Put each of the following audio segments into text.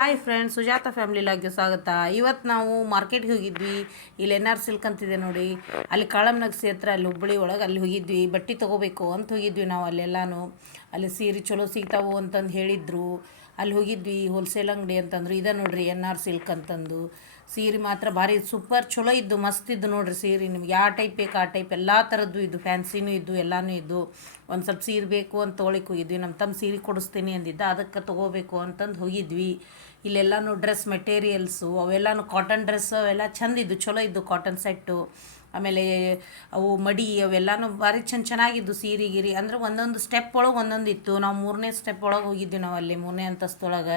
Hi friends, Sujata family ಲಾಗ್ಗೆ ಸ್ವಾಗತ. ಇವತ್ತು ನಾವು ಮಾರ್ಕೆಟ್ಗೆ ಹೋಗಿದ್ವಿ. ಇಲ್ಲಿ NR ಸಿಲ್ಕ್ ಅಂತಿದೆ ನೋಡಿ, ಅಲ್ಲಿ ಕಾಳಮ್ನಗಸಿ ಹತ್ರ ಅಲ್ಲಿ ಹುಬ್ಬಳ್ಳಿ ಒಳಗೆ ಅಲ್ಲಿ ಹೋಗಿದ್ವಿ. ಬಟ್ಟೆ ತೊಗೋಬೇಕು ಅಂತ ಹೋಗಿದ್ವಿ ನಾವು. ಅಲ್ಲೆಲ್ಲಾನು ಅಲ್ಲಿ ಸೀರೆ ಚಲೋ ಸಿಗ್ತಾವು ಅಂತಂದು ಹೇಳಿದ್ರು. ಅಲ್ಲಿ ಹೋಗಿದ್ವಿ. ಹೋಲ್ಸೇಲ್ ಅಂಗಡಿ ಅಂತಂದ್ರು. ಇದೆ ನೋಡ್ರಿ NR ಸಿಲ್ಕ್ ಅಂತಂದು. ಸೀರೆ ಮಾತ್ರ ಭಾರಿ ಸೂಪರ್ ಚಲೋ ಇದ್ದು, ಮಸ್ತ್ ಇದ್ದು ನೋಡ್ರಿ ಸೀರೆ. ನಿಮ್ಗೆ ಯಾವ ಟೈಪ್ ಬೇಕು ಆ ಟೈಪ್ ಎಲ್ಲ ಥರದ್ದು ಇದ್ದು, ಫ್ಯಾನ್ಸಿನೂ ಇದ್ದು, ಎಲ್ಲನೂ ಇದ್ದು. ಒಂದು ಸ್ವಲ್ಪ ಸೀರೆ ಬೇಕು ಅಂತ ತೊಗೊಳಿಕ್ಕೆ ಹೋಗಿದ್ವಿ. ನಮ್ಮ ತಮ್ಮ ಸೀರೆ ಕೊಡಿಸ್ತೀನಿ ಅಂದಿದ್ದ, ಅದಕ್ಕೆ ತೊಗೋಬೇಕು ಅಂತಂದು ಹೋಗಿದ್ವಿ. ಇಲ್ಲೆಲ್ಲನೂ ಡ್ರೆಸ್ ಮೆಟೀರಿಯಲ್ಸು ಅವೆಲ್ಲನೂ ಕಾಟನ್ ಡ್ರೆಸ್ ಅವೆಲ್ಲ ಚಂದ ಇದ್ದು, ಚಲೋ ಇದ್ದು ಕಾಟನ್ ಸೆಟ್ಟು. ಆಮೇಲೆ ಅವು ಮಡಿ ಅವೆಲ್ಲನೂ ಭಾರಿ ಚೆನ್ನಾಗಿದ್ದು. ಸೀರೆ ಗಿರಿ ಅಂದ್ರೆ ಒಂದೊಂದು ಸ್ಟೆಪ್ ಒಳಗೆ ಒಂದೊಂದು ಇತ್ತು. ನಾವು 3ನೇ ಸ್ಟೆಪ್ ಒಳಗೆ ಹೋಗಿದ್ವಿ ನಾವು. ಅಲ್ಲಿ 3ನೇ ಅಂತಸ್ತೊಳಗೆ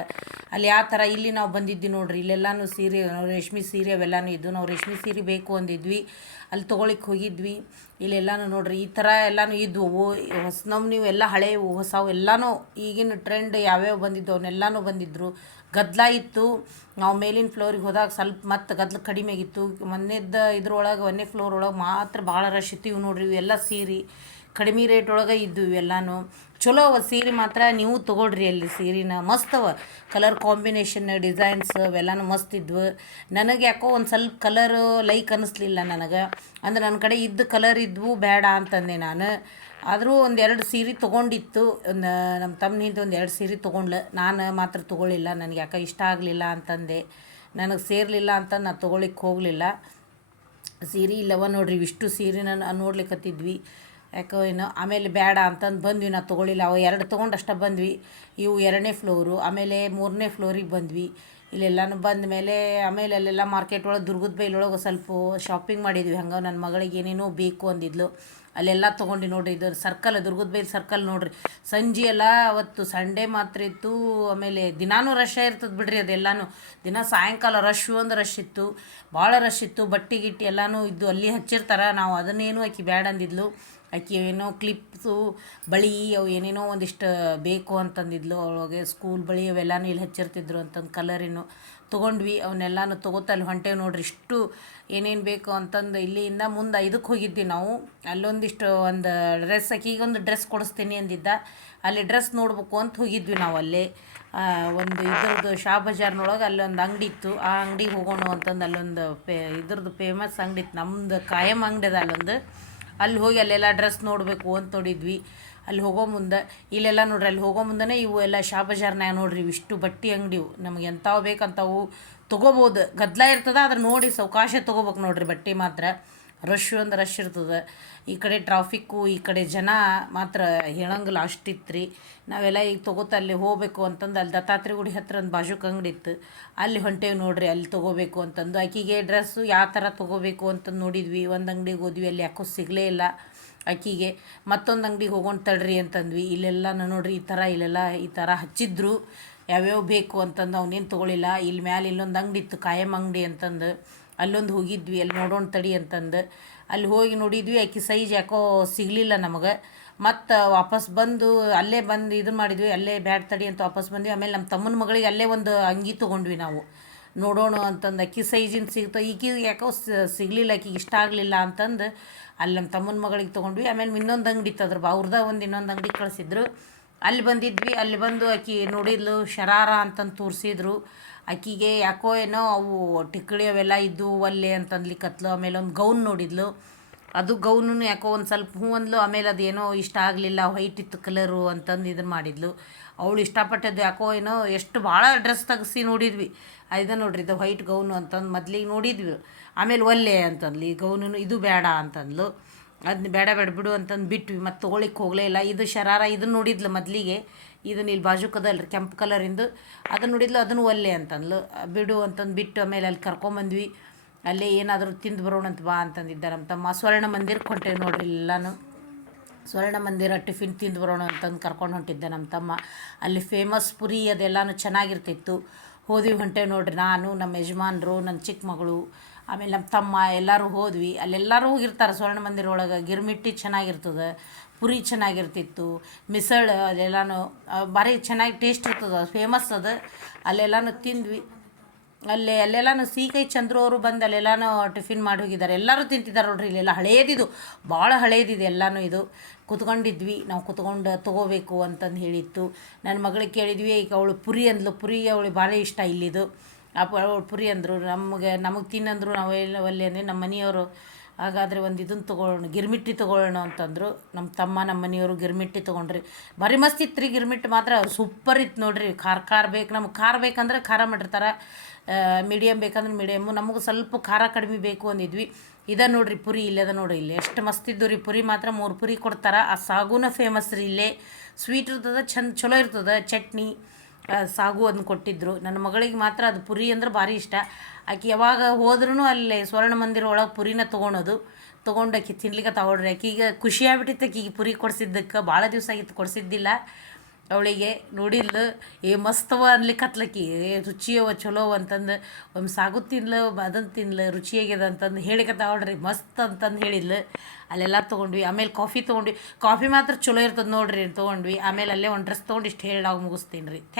ಅಲ್ಲಿ ಯಾವ ಥರ ಇಲ್ಲಿ ನಾವು ಬಂದಿದ್ವಿ ನೋಡ್ರಿ. ಇಲ್ಲೆಲ್ಲನೂ ಸೀರೆ, ರೇಷ್ಮೆ ಸೀರೆ ಅವೆಲ್ಲನೂ ಇದ್ದು. ನಾವು ರೇಷ್ಮೆ ಸೀರೆ ಬೇಕು ಅಂದಿದ್ವಿ, ಅಲ್ಲಿ ತೊಗೊಳಿಕ್ಕೆ ಹೋಗಿದ್ವಿ. ಇಲ್ಲೆಲ್ಲನೂ ನೋಡ್ರಿ ಈ ಥರ ಎಲ್ಲನೂ ಇದ್ವು. ನೀವು ಎಲ್ಲ ಹಳೆವು ಹೊಸವು ಎಲ್ಲನೂ ಈಗಿನ ಟ್ರೆಂಡ್ ಯಾವ್ಯಾವ ಬಂದಿದ್ದು ಅವನ್ನೆಲ್ಲನೂ ಬಂದಿದ್ದರು. ಗದ್ದಲ ಇತ್ತು. ನಾವು ಮೇಲಿನ ಫ್ಲೋರಿಗೆ ಹೋದಾಗ ಸ್ವಲ್ಪ ಮತ್ತೆ ಗದ್ದಲ ಕಡಿಮೆ ಆಗಿತ್ತು. ಇದ್ರೊಳಗೆ 1ನೇ ಫ್ಲೋರ್ ಒಳಗೆ ಮಾತ್ರ ಭಾಳ ರಶ್ ಇತ್ತು. ಇವು ನೋಡ್ರಿ ಇವೆಲ್ಲ ಸೀರೆ ಕಡಿಮೆ ರೇಟ್ ಒಳಗೆ ಇದ್ದು. ಇವೆಲ್ಲನೂ ಚಲೋ ಅವ ಸೀರೆ ಮಾತ್ರ. ನೀವು ತೊಗೊಳ್ರಿ ಅಲ್ಲಿ ಸೀರೆನ ಮಸ್ತ್ ಅವ. ಕಲರ್ ಕಾಂಬಿನೇಷನ್ ಡಿಸೈನ್ಸ್ ಅವೆಲ್ಲನೂ ಮಸ್ತ್ ಇದ್ವು. ನನಗೆ ಯಾಕೋ ಒಂದು ಸ್ವಲ್ಪ ಕಲರು ಲೈಕ್ ಅನ್ನಿಸ್ಲಿಲ್ಲ ನನಗೆ. ಅಂದ್ರೆ ನನ್ನ ಕಡೆ ಇದ್ದ ಕಲರ್ ಇದ್ವು, ಬೇಡ ಅಂತಂದೆ ನಾನು. ಆದರೂ ಒಂದೆರಡು ಸೀರೆ ತೊಗೊಂಡಿತ್ತು. ನಮ್ಮ ತಮ್ಮನಿಂದ ಒಂದೆರಡು ಸೀರೆ ತೊಗೊಂಡ್ಲು. ನಾನು ಮಾತ್ರ ತೊಗೊಳ್ಳಿಲ್ಲ, ನನಗೆ ಯಾಕೆ ಇಷ್ಟ ಆಗಲಿಲ್ಲ ಅಂತಂದೆ. ನನಗೆ ಸೇರಲಿಲ್ಲ ಅಂತ ನಾನು ತೊಗೊಳಿಕ್ಕೆ ಹೋಗಲಿಲ್ಲ. ಸೀರೆ ಇಲ್ಲವ ನೋಡ್ರಿ, ಇಷ್ಟು ಸೀರೆನ ನೋಡ್ಲಿಕ್ಕತ್ತಿದ್ವಿ. ಯಾಕೋ ಏನೋ ಆಮೇಲೆ ಬೇಡ ಅಂತಂದು ಬಂದ್ವಿ. ನಾವು ತೊಗೊಳ್ಳಿಲ್ಲ. ಅವು 2 ತೊಗೊಂಡು ಅಷ್ಟೇ ಬಂದ್ವಿ. ಇವು 2ನೇ ಫ್ಲೋರು. ಆಮೇಲೆ 3ನೇ ಫ್ಲೋರಿಗೆ ಬಂದ್ವಿ. ಇಲ್ಲೆಲ್ಲನೂ ಬಂದ ಮೇಲೆ ಆಮೇಲೆ ಅಲ್ಲೆಲ್ಲ ಮಾರ್ಕೆಟ್ ಒಳಗೆ ದುರ್ಗದ ಬೈಲೊಳಗೆ ಸ್ವಲ್ಪ ಶಾಪಿಂಗ್ ಮಾಡಿದ್ವಿ. ಹಂಗೆ ನನ್ನ ಮಗಳಿಗೆ ಏನೇನೋ ಬೇಕು ಅಂದಿದ್ಲು. ಅಲ್ಲೆಲ್ಲ ತೊಗೊಂಡು ನೋಡಿರಿ. ಇದು ಸರ್ಕಲ್, ದುರ್ಗದ ಬೈಲ್ ಸರ್ಕಲ್ ನೋಡಿರಿ. ಸಂಜೆ ಎಲ್ಲ ಅವತ್ತು ಸಂಡೇ ಮಾತ್ರ ಇತ್ತು. ಆಮೇಲೆ ದಿನಾನೂ ರಶ್ ಇರ್ತದೆ ಬಿಡ್ರಿ. ಅದೆಲ್ಲನೂ ದಿನ ಸಾಯಂಕಾಲ ರಶ್ ಇತ್ತು, ಭಾಳ ರಶ್ ಇತ್ತು. ಬಟ್ಟೆ ಗಿಟ್ಟಿ ಎಲ್ಲನೂ ಇದ್ದು ಅಲ್ಲಿ ಹಚ್ಚಿರ್ತಾರೆ. ನಾವು ಅದನ್ನೇನು ಆಕಿ ಬ್ಯಾಡ ಅಂದಿದ್ಲು. ಆಕಿ ಏನೋ ಕ್ಲಿಪ್ಸು ಬಳಿ ಅವು ಏನೇನೋ ಒಂದಿಷ್ಟು ಬೇಕು ಅಂತಂದಿದ್ಲು. ಅವಳಿಗೆ ಸ್ಕೂಲ್ ಬಳಿ ಅವೆಲ್ಲನೂ ಇಲ್ಲಿ ಹಚ್ಚಿರ್ತಿದ್ರು ಅಂತಂದು ಕಲರಿನು ತೊಗೊಂಡ್ವಿ. ಅವನ್ನೆಲ್ಲನೂ ತೊಗೋತಲ್ಲಿ ಹೊಂಟೇವು ನೋಡ್ರಿ. ಇಷ್ಟು ಏನೇನು ಬೇಕು ಅಂತಂದು ಇಲ್ಲಿಂದ ಮುಂದೆ 5ಕ್ಕೆ ಹೋಗಿದ್ವಿ ನಾವು. ಅಲ್ಲೊಂದಿಷ್ಟು ಒಂದು ಡ್ರೆಸ್, ಆಕಿಗೊಂದು ಡ್ರೆಸ್ ಕೊಡಿಸ್ತೀನಿ ಅಂದಿದ್ದ. ಅಲ್ಲಿ ಡ್ರೆಸ್ ನೋಡ್ಬೇಕು ಅಂತ ಹೋಗಿದ್ವಿ ನಾವು. ಅಲ್ಲೇ ಒಂದು ಇದ್ರದ್ದು ಶಾ ಬಜಾರ್ನೊಳಗೆ ಅಲ್ಲೊಂದು ಅಂಗಡಿ ಇತ್ತು. ಆ ಅಂಗಡಿಗೆ ಹೋಗೋಣ ಅಂತಂದು ಅಲ್ಲೊಂದು ಇದ್ರದ್ದು ಫೇಮಸ್ ಅಂಗಡಿ ಇತ್ತು. ನಮ್ಮದು ಕಾಯಂ ಅಂಗಡಿ ಅದ ಅಲ್ಲೊಂದು. ಅಲ್ಲಿ ಹೋಗಿ ಅಲ್ಲೆಲ್ಲ ಡ್ರೆಸ್ ನೋಡಬೇಕು ಅಂತ ನೋಡಿದ್ವಿ. ಅಲ್ಲಿ ಹೋಗೋ ಮುಂದೆ ಇಲ್ಲೆಲ್ಲ ನೋಡ್ರಿ, ಅಲ್ಲಿ ಹೋಗೋ ಮುಂದೆ ಇವು ಎಲ್ಲ ಶಾ ಬಜಾರ್ನಾಗ ನೋಡ್ರಿ ಇಷ್ಟು ಬಟ್ಟೆ ಅಂಗಡಿವು. ನಮಗೆ ಎಂಥವು ಬೇಕಂತವು ತೊಗೋಬೋದು. ಗದ್ದಲ ಇರ್ತದೆ, ಆದ್ರೆ ನೋಡಿ ಸಾವಕಾಶ ತೊಗೋಬೇಕು ನೋಡ್ರಿ. ಬಟ್ಟೆ ಮಾತ್ರ ರಶ್ ಒಂದು ರಶ್ ಇರ್ತದೆ. ಈ ಕಡೆ ಟ್ರಾಫಿಕ್ಕು, ಈ ಕಡೆ ಜನ ಮಾತ್ರ ಹೇಳಂಗಿಲ್ಲ ಅಷ್ಟಿತ್ತು ರೀ. ನಾವೆಲ್ಲ ಈಗ ತೊಗೋತ ಅಲ್ಲಿ ಹೋಗಬೇಕು ಅಂತಂದು ಅಲ್ಲಿ ದತ್ತಾತ್ರೇಯ ಗುಡಿ ಹತ್ರ ಒಂದು ಬಾಜುಕ್ ಅಂಗಡಿ ಇತ್ತು. ಅಲ್ಲಿ ಹೊಂಟೇವಿ ನೋಡ್ರಿ. ಅಲ್ಲಿ ತೊಗೋಬೇಕು ಅಂತಂದು ಆಕಿಗೆ ಡ್ರೆಸ್ಸು ಯಾವ ಥರ ತೊಗೋಬೇಕು ಅಂತಂದು ನೋಡಿದ್ವಿ. ಒಂದು ಅಂಗಡಿಗೆ ಹೋದ್ವಿ, ಅಲ್ಲಿ ಯಾಕೋ ಸಿಗಲೇ ಇಲ್ಲ ಆಕಿಗೆ. ಮತ್ತೊಂದು ಅಂಗಡಿಗೆ ಹೋಗೋಣ ತಡ್ರಿ ಅಂತಂದ್ವಿ. ಇಲ್ಲೆಲ್ಲ ನೋಡ್ರಿ ಇಲ್ಲೆಲ್ಲ ಈ ಥರ ಹಚ್ಚಿದ್ರು. ಯಾವ್ಯಾವ ಬೇಕು ಅಂತಂದು ಅವನೇನು ತೊಗೊಳಿಲ್ಲ. ಇಲ್ಲಿ ಮ್ಯಾಲೆ ಇಲ್ಲೊಂದು ಅಂಗಡಿ ಇತ್ತು, ಕಾಯಂ ಅಂಗಡಿ ಅಂತಂದು. ಅಲ್ಲೊಂದು ಹೋಗಿದ್ವಿ. ಅಲ್ಲಿ ನೋಡೋಣ ತಡಿ ಅಂತಂದು ಅಲ್ಲಿ ಹೋಗಿ ನೋಡಿದ್ವಿ. ಆಕಿ ಸೈಜ್ ಯಾಕೋ ಸಿಗಲಿಲ್ಲ ನಮಗೆ. ಮತ್ತು ವಾಪಸ್ ಬಂದು ಅಲ್ಲೇ ಬಂದು ಇದು ಮಾಡಿದ್ವಿ. ಅಲ್ಲೇ ಬ್ಯಾಡ್ ತಡಿ ಅಂತ ವಾಪಸ್ ಬಂದ್ವಿ. ಆಮೇಲೆ ನಮ್ಮ ತಮ್ಮನ ಮಗಳಿಗೆ ಅಲ್ಲೇ ಒಂದು ಅಂಗಿ ತೊಗೊಂಡ್ವಿ ನಾವು, ನೋಡೋಣ ಅಂತಂದು. ಅಕ್ಕಿ ಸೈಜಿನ ಸಿಗ್ತಾ ಈಕಿಗೆ ಯಾಕೋ ಸಿಗಲಿಲ್ಲ, ಆಕಿಗೆ ಇಷ್ಟ ಆಗಲಿಲ್ಲ ಅಂತಂದು ಅಲ್ಲಿ ನಮ್ಮ ತಮ್ಮನ ಮಗಳಿಗೆ ತೊಗೊಂಡ್ವಿ. ಆಮೇಲೆ ಇನ್ನೊಂದು ಅಂಗಡಿ ಇತ್ತು, ಅವ್ರದ ಒಂದು ಇನ್ನೊಂದು ಅಂಗಡಿ ಕಳಿಸಿದ್ರು. ಅಲ್ಲಿ ಬಂದಿದ್ವಿ. ಅಲ್ಲಿ ಬಂದು ಆಕಿ ನೋಡಿದ್ಲು, ಶರಾರ ಅಂತಂದು ತೋರಿಸಿದ್ರು. ಆಕಿಗೆ ಯಾಕೋ ಏನೋ ಅವು ಟಿಕ್ಳಿ ಅವೆಲ್ಲ ಇದ್ದು ಒಲ್ಲೆ ಅಂತಂದ್ಲಿಕ್ಕತ್ಲು. ಆಮೇಲೆ ಒಂದು ಗೌನ್ ನೋಡಿದ್ಲು. ಅದು ಗೌನು ಯಾಕೋ ಒಂದು ಸ್ವಲ್ಪ ಹೂ ಅಂದ್ಲು. ಆಮೇಲೆ ಅದೇನೋ ಇಷ್ಟ ಆಗಲಿಲ್ಲ, ವೈಟ್ ಇತ್ತು ಕಲರು ಅಂತಂದು ಇದನ್ನು ಮಾಡಿದ್ಲು. ಅವಳು ಇಷ್ಟಪಟ್ಟದ್ದು ಯಾಕೋ ಏನೋ. ಎಷ್ಟು ಭಾಳ ಡ್ರೆಸ್ ತೆಗಿಸಿ ನೋಡಿದ್ವಿ. ಇದು ನೋಡ್ರಿ, ಇದು ವೈಟ್ ಗೌನು ಅಂತಂದು ಮೊದ್ಲಿಗೆ ನೋಡಿದ್ವಿ. ಆಮೇಲೆ ಒಲ್ಲೆ ಅಂತಂದ್ಲು. ಈ ಗೌನು ಇದು ಬೇಡ ಅಂತಂದ್ಲು. ಅದನ್ನ ಬೇಡ ಬಿಡು ಅಂತಂದು ಬಿಟ್ವಿ. ಮತ್ತು ತೊಗೊಳಿಕ್ಕೆ ಹೋಗಲೇ ಇಲ್ಲ. ಇದು ಶರಾರ ಇದನ್ನು ನೋಡಿದ್ಲು ಮೊದಲಿಗೆ. ಇದನ್ನ ಇಲ್ಲಿ ಬಾಜುಕದಲ್ರಿ ಕೆಂಪು ಕಲರಿಂದು ಅದನ್ನು ನೋಡಿದ್ಲು. ಅದನ್ನು ಒಲ್ಲೆ ಅಂತಂದ್ಲು. ಬಿಡು ಅಂತಂದು ಬಿಟ್ಟು ಆಮೇಲೆ ಅಲ್ಲಿ ಕರ್ಕೊಂಬಂದ್ವಿ. ಅಲ್ಲೇ ಏನಾದರೂ ತಿಂದು ಬರೋಣ ಅಂತ ಬಾ ಅಂತಂದಿದ್ದ ನಮ್ಮ ತಮ್ಮ. ಸ್ವರ್ಣ ಮಂದಿರಕ್ಕೆ ಹೊಂಟೇವಿ ನೋಡ್ರಿ. ಎಲ್ಲನೂ ಸ್ವರ್ಣ ಮಂದಿರ ಟಿಫಿನ್ ತಿಂದು ಬರೋಣ ಅಂತಂದು ಕರ್ಕೊಂಡು ಹೊಂಟಿದ್ದೆ ನಮ್ಮ ತಮ್ಮ. ಅಲ್ಲಿ ಫೇಮಸ್ ಪುರಿ ಅದೆಲ್ಲನೂ ಚೆನ್ನಾಗಿರ್ತಿತ್ತು. ಹೋದ್ವಿ, ಹೊಂಟೇವಿ ನೋಡ್ರಿ. ನಾನು, ನಮ್ಮ ಯಜಮಾನ್ರು, ನನ್ನ ಚಿಕ್ಕ ಮಗಳು, ಆಮೇಲೆ ನಮ್ಮ ತಮ್ಮ ಎಲ್ಲರೂ ಹೋದ್ವಿ. ಅಲ್ಲೆಲ್ಲರೂ ಹೋಗಿರ್ತಾರೆ ಸ್ವರ್ಣ ಮಂದಿರ ಒಳಗೆ. ಗಿರ್ಮಿಟ್ಟಿ ಚೆನ್ನಾಗಿರ್ತದೆ, ಪುರಿ ಚೆನ್ನಾಗಿರ್ತಿತ್ತು, ಮಿಸಳು ಅದೆಲ್ಲನೂ ಭಾರಿ ಚೆನ್ನಾಗಿ ಟೇಸ್ಟ್ ಇರ್ತದೆ, ಫೇಮಸ್ ಅದು. ಅಲ್ಲೆಲ್ಲನೂ ತಿಂದ್ವಿ. ಅಲ್ಲೆಲ್ಲಾನು ಸೀಕೈ ಚಂದ್ರು ಅವರು ಬಂದು ಅಲ್ಲೆಲ್ಲಾನು ಟಿಫಿನ್ ಮಾಡಿ ಹೋಗಿದ್ದಾರೆ. ಎಲ್ಲರೂ ತಿಂತಿದ್ದಾರೆ ನೋಡ್ರಿ. ಇಲ್ಲೆಲ್ಲ ಹಳೇದಿದು, ಭಾಳ ಹಳೇದಿದೆ ಎಲ್ಲನೂ. ಇದು ಕುತ್ಕೊಂಡಿದ್ವಿ ನಾವು, ಕುತ್ಕೊಂಡು ತೊಗೋಬೇಕು ಅಂತಂದು ಹೇಳಿತ್ತು. ನನ್ನ ಮಗಳಿಗೆ ಕೇಳಿದ್ವಿ, ಈಗ ಅವಳು ಪುರಿ ಅಂದ್ಲು. ಪುರಿ ಅವಳಿಗೆ ಭಾಳ ಇಷ್ಟ ಇಲ್ಲಿದು. ಅವಳು ಪುರಿ ಅಂದರು. ನಮಗೆ ತಿನ್ನಂದ್ರು ನಾವು ಒಲ್ಲೆ ಅಂದರೆ ನಮ್ಮ ಮನೆಯವರು ಹಾಗಾದರೆ ಒಂದು ಇದನ್ನು ತೊಗೊಳ್ಳೋಣ, ಗಿರ್ಮಿಟ್ಟಿ ತೊಗೊಳ್ಳೋಣ ಅಂತಂದರು. ನಮ್ಮ ತಮ್ಮ ನಮ್ಮ ಮನೆಯವರು ಗಿರ್ಮಿಟ್ಟಿ ತೊಗೊಂಡ್ರಿ. ಭಾರಿ ಮಸ್ತ್ ಇತ್ತು ರೀ ಗಿರ್ಮಿಟ್ಟು ಮಾತ್ರ. ಸೂಪರ್ ಇತ್ತು ನೋಡ್ರಿ. ಖಾರ ಬೇಕು, ನಮ್ಗೆ ಖಾರ ಬೇಕಂದ್ರೆ ಖಾರ ಮಾಡಿರ್ತಾರೆ, ಮೀಡಿಯಮ್ ಬೇಕಂದ್ರೆ ಮೀಡಿಯಮ್ಮು. ನಮಗೆ ಸ್ವಲ್ಪ ಖಾರ ಕಡಿಮೆ ಬೇಕು ಅಂದಿದ್ವಿ. ಇದ ನೋಡ್ರಿ ಪುರಿ, ಇಲ್ಲದ ನೋಡ್ರಿ ಇಲ್ಲಿ ಎಷ್ಟು ಮಸ್ತ್ ಇದ್ದು ರೀ. ಪುರಿ ಮಾತ್ರ 3 ಪುರಿ ಕೊಡ್ತಾರೆ. ಆ ಸಾಗುನ ಫೇಮಸ್ ರೀ ಇಲ್ಲೇ. ಸ್ವೀಟ್ ಇರ್ತದೆ, ಚಲೋ ಇರ್ತದೆ. ಚಟ್ನಿ ಸಾಗು ಅದನ್ನು ಕೊಟ್ಟಿದ್ದರು. ನನ್ನ ಮಗಳಿಗೆ ಮಾತ್ರ ಅದು ಪುರಿ ಅಂದ್ರೆ ಭಾರಿ ಇಷ್ಟ. ಆಕೆ ಯಾವಾಗ ಹೋದ್ರೂ ಅಲ್ಲೇ ಸ್ವರ್ಣ ಮಂದಿರ ಒಳಗೆ ಪುರಿನ ತೊಗೊಂಡು ಆಕೆ ತಿನ್ಲಿಕ್ಕೆ ತಗೊಳ್ರಿ. ಆಕೆಗೆ ಖುಷಿ ಆಗ್ಬಿಟ್ಟಿತ್ತು. ಆಕೆಗೆ ಪುರಿ ಕೊಡ್ಸಿದ್ದಕ್ಕೆ ಭಾಳ ದಿವಸ ಆಗಿತ್ತು ಕೊಡಿಸಿದ್ದಿಲ್ಲ ಅವಳಿಗೆ. ನೋಡಿದ್ಲು, ಮಸ್ತವ ಅನ್ಲಿಕ್ಕೆ ಹತ್ಲಕ್ಕಿ, ರುಚಿಯವ ಚಲೋ ಅಂತಂದು. ಒಮ್ಮೆ ಸಾಗು ತಿನ್ಲು, ಅದನ್ನು ತಿನ್ಲು, ರುಚಿಯಾಗ್ಯದ ಅಂತಂದು ಹೇಳಿಕತ್ತಾವಳ್ರಿ. ಮಸ್ತ್ ಅಂತಂದು ಹೇಳಿದ್ಲು. ಅಲ್ಲೆಲ್ಲ ತೊಗೊಂಡ್ವಿ. ಆಮೇಲೆ ಕಾಫಿ ತೊಗೊಂಡ್ವಿ. ಕಾಫಿ ಮಾತ್ರ ಚಲೋ ಇರ್ತದೆ ನೋಡ್ರಿ. ತೊಗೊಂಡ್ವಿ. ಆಮೇಲೆ ಅಲ್ಲೇ ಒಂದು ಡ್ರೆಸ್ ತೊಗೊಂಡು ಇಷ್ಟು ಹೇಳಿ ನಾವು ಮುಗಿಸ್ತೀನಿ ರೀ. ಥ್ಯಾಂಕ್